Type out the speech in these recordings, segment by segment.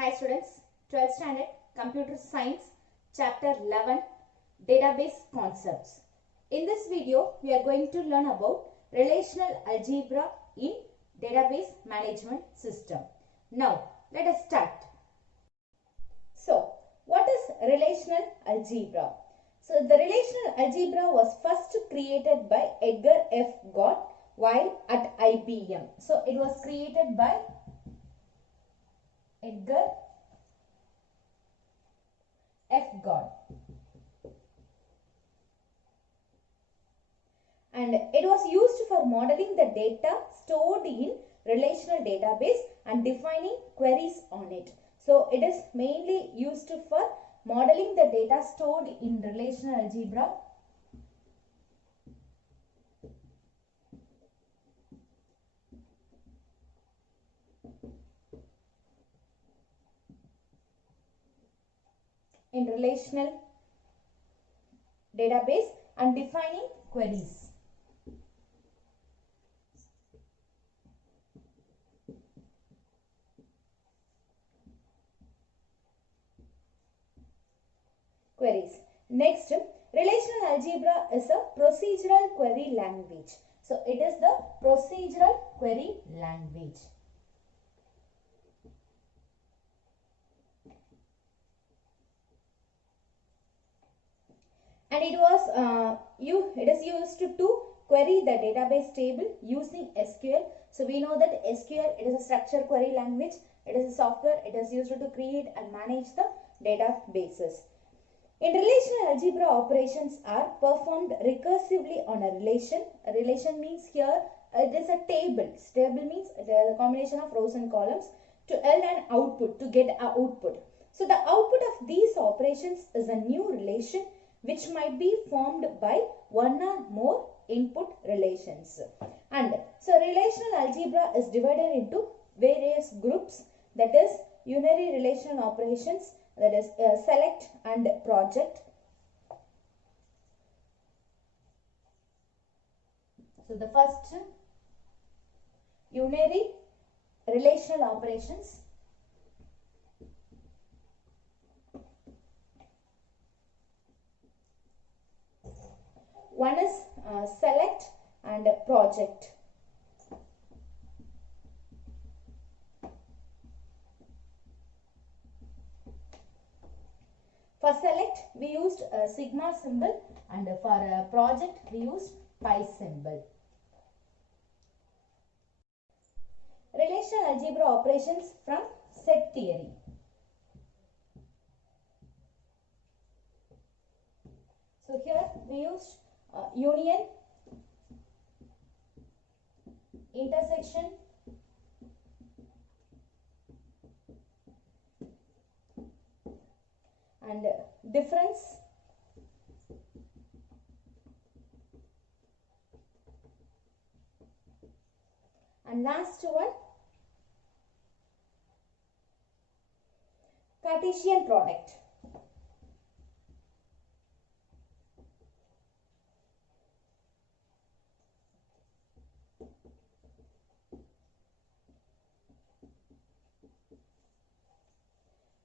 Hi students, 12th standard Computer Science Chapter 11 Database Concepts. In this video, we are going to learn about relational algebra in database management system. Now, let us start. So, what is relational algebra? So, the relational algebra was first created by Edgar F. Gott while at IBM. So, it was created by Edgar F. Gott, and it was used for modeling the data stored in relational database and defining queries on it. So it is mainly used for modeling the data stored in relational algebra. In relational database and defining queries. Next, relational algebra is a procedural query language. So it is the procedural query language. And it is used to query the database table using SQL. So we know that SQL, it is a structured query language. It is a software. It is used to create and manage the databases. In relational algebra, operations are performed recursively on a relation. A relation means here it is a table. Table means it is a combination of rows and columns to earn an output, to get an output. So the output of these operations is a new relation which might be formed by one or more input relations. And so relational algebra is divided into various groups, that is unary relational operations, that is select and project. So the first, unary relational operations. One is select and project. For select, we used a sigma symbol, and for a project, we used pi symbol. Relational algebra operations from set theory. So here we used union, intersection, and difference, and last one, Cartesian product.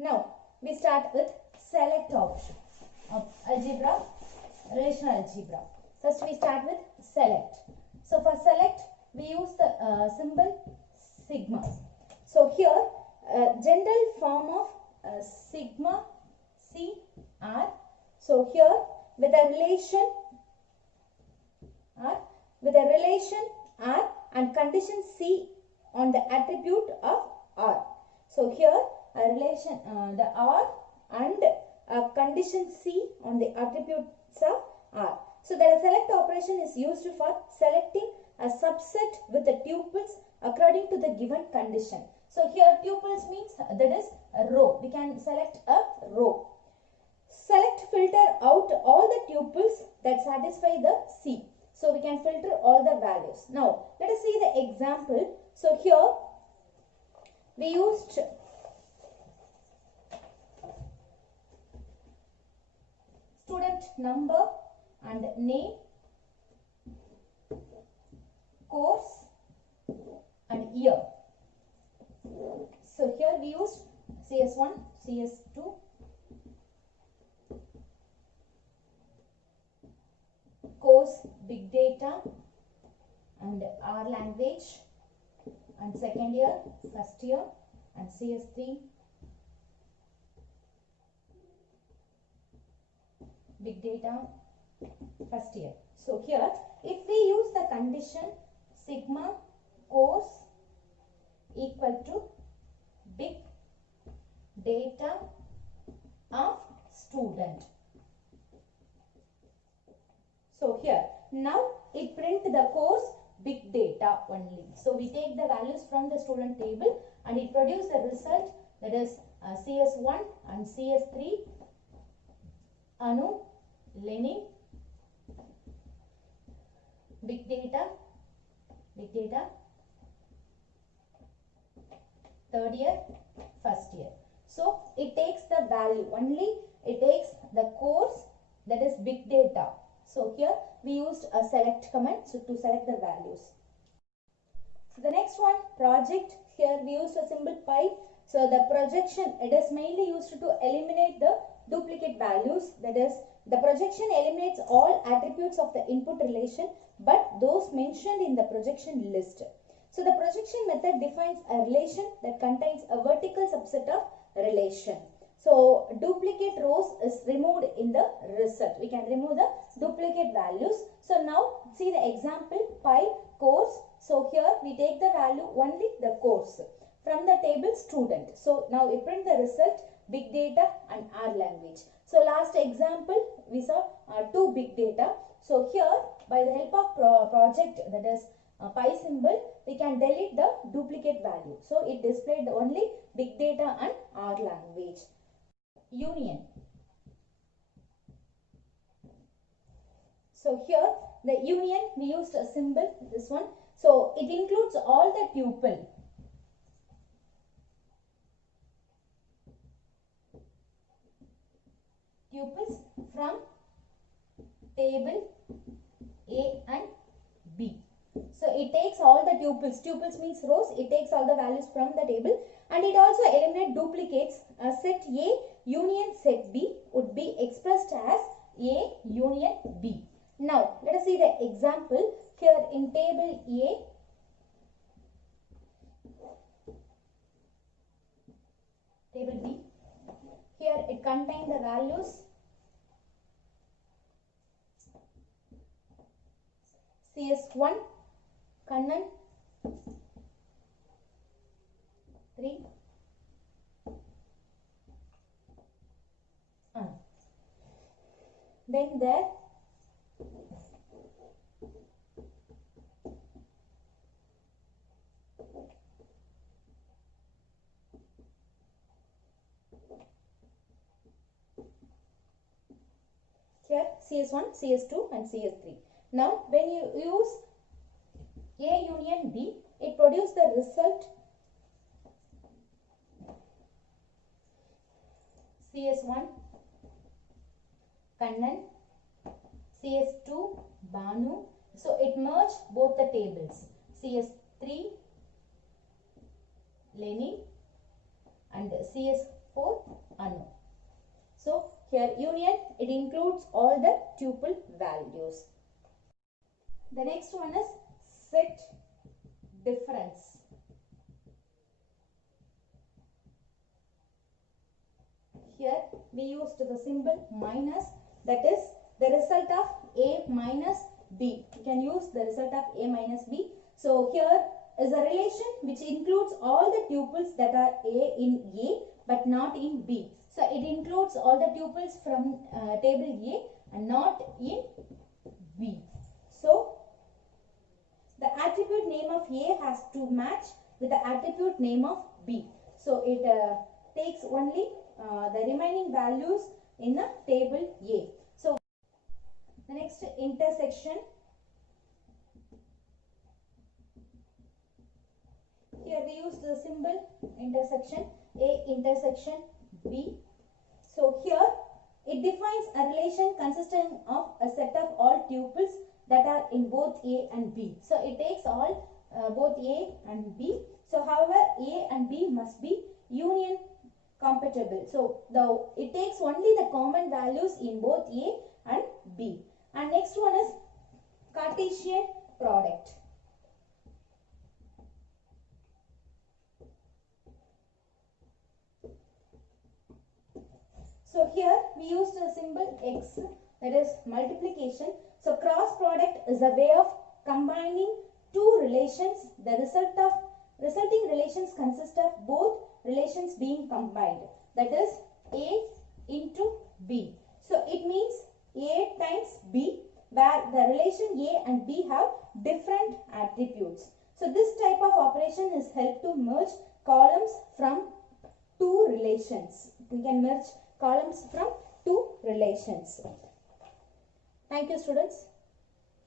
Now we start with select option of algebra, relational algebra. First we start with select. So for select, we use the symbol sigma. So here general form of sigma CR. So here with a relation R and condition C on the attribute of R. So here a relation the R and a condition C on the attributes of R. So the select operation is used for selecting a subset with the tuples according to the given condition. So here tuples means that is a row. We can select a row. Select filter out all the tuples that satisfy the C. So we can filter all the values. Now let us see the example. So here we used student number and name, course and year. So here we use CS1, CS2, course Big Data and R language, and second year, first year, and CS3, Big Data, first year. So here, if we use the condition sigma course equal to big data of student. So here, now it print the course big data only. So we take the values from the student table and it produce the result, that is CS1 and CS3, Anu, Lenin, big data, third year, first year. So it takes the value only, it takes the course, that is big data. So here we used a select command to select the values. So the next one, project. Here we used a symbol pi. So the projection, it is mainly used to eliminate the duplicate values. That is, the projection eliminates all attributes of the input relation but those mentioned in the projection list. So the projection method defines a relation that contains a vertical subset of relation. So duplicate rows is removed in the result. We can remove the duplicate values. So now see the example pi course. So here we take the value only the course from the table student. So now we print the result big data and R language. So last example we saw two big data. So here by the help of project, that is pi symbol, we can delete the duplicate value. So it displayed only big data and R language. Union. So here the union we used a symbol, this one. So it includes all the tuple. Tuples from table A and B. So it takes all the tuples. Tuples means rows. It takes all the values from the table and it also eliminates duplicates. Set A union set B would be expressed as A union B. Now let us see the example here in table A. Table B. Here it contains the values CS1 Kannan 3 then there here CS1, CS2 and CS3. Now when you use A union B, it produces the result CS1 Kannan, CS2 Banu. So it merged both the tables, CS3 Lenin and CS4 Anu. So here union, it includes all the tuple values. The next one is set difference. Here we used the symbol minus, that is the result of A minus B. You can use the result of A minus B. So here is a relation which includes all the tuples that are A in A but not in B. So it includes all the tuples from table A and not in B. So the attribute name of A has to match with the attribute name of B. So it takes only the remaining values in the table A. So the next intersection. Here we use the symbol intersection, A intersection B. So here it defines a relation consisting of a set of all tuples that are in both A and B. So it takes all both A and B. So however A and B must be union compatible. So it takes only the common values in both A and B. And next one is Cartesian product. So here we used a symbol X, that is multiplication. So cross product is a way of combining two relations. The resulting relations consist of both relations being combined, that is A into B. So it means A times B, where the relation A and B have different attributes. So this type of operation is helped to merge columns from two relations. We can merge columns from two relations. Thank you, students.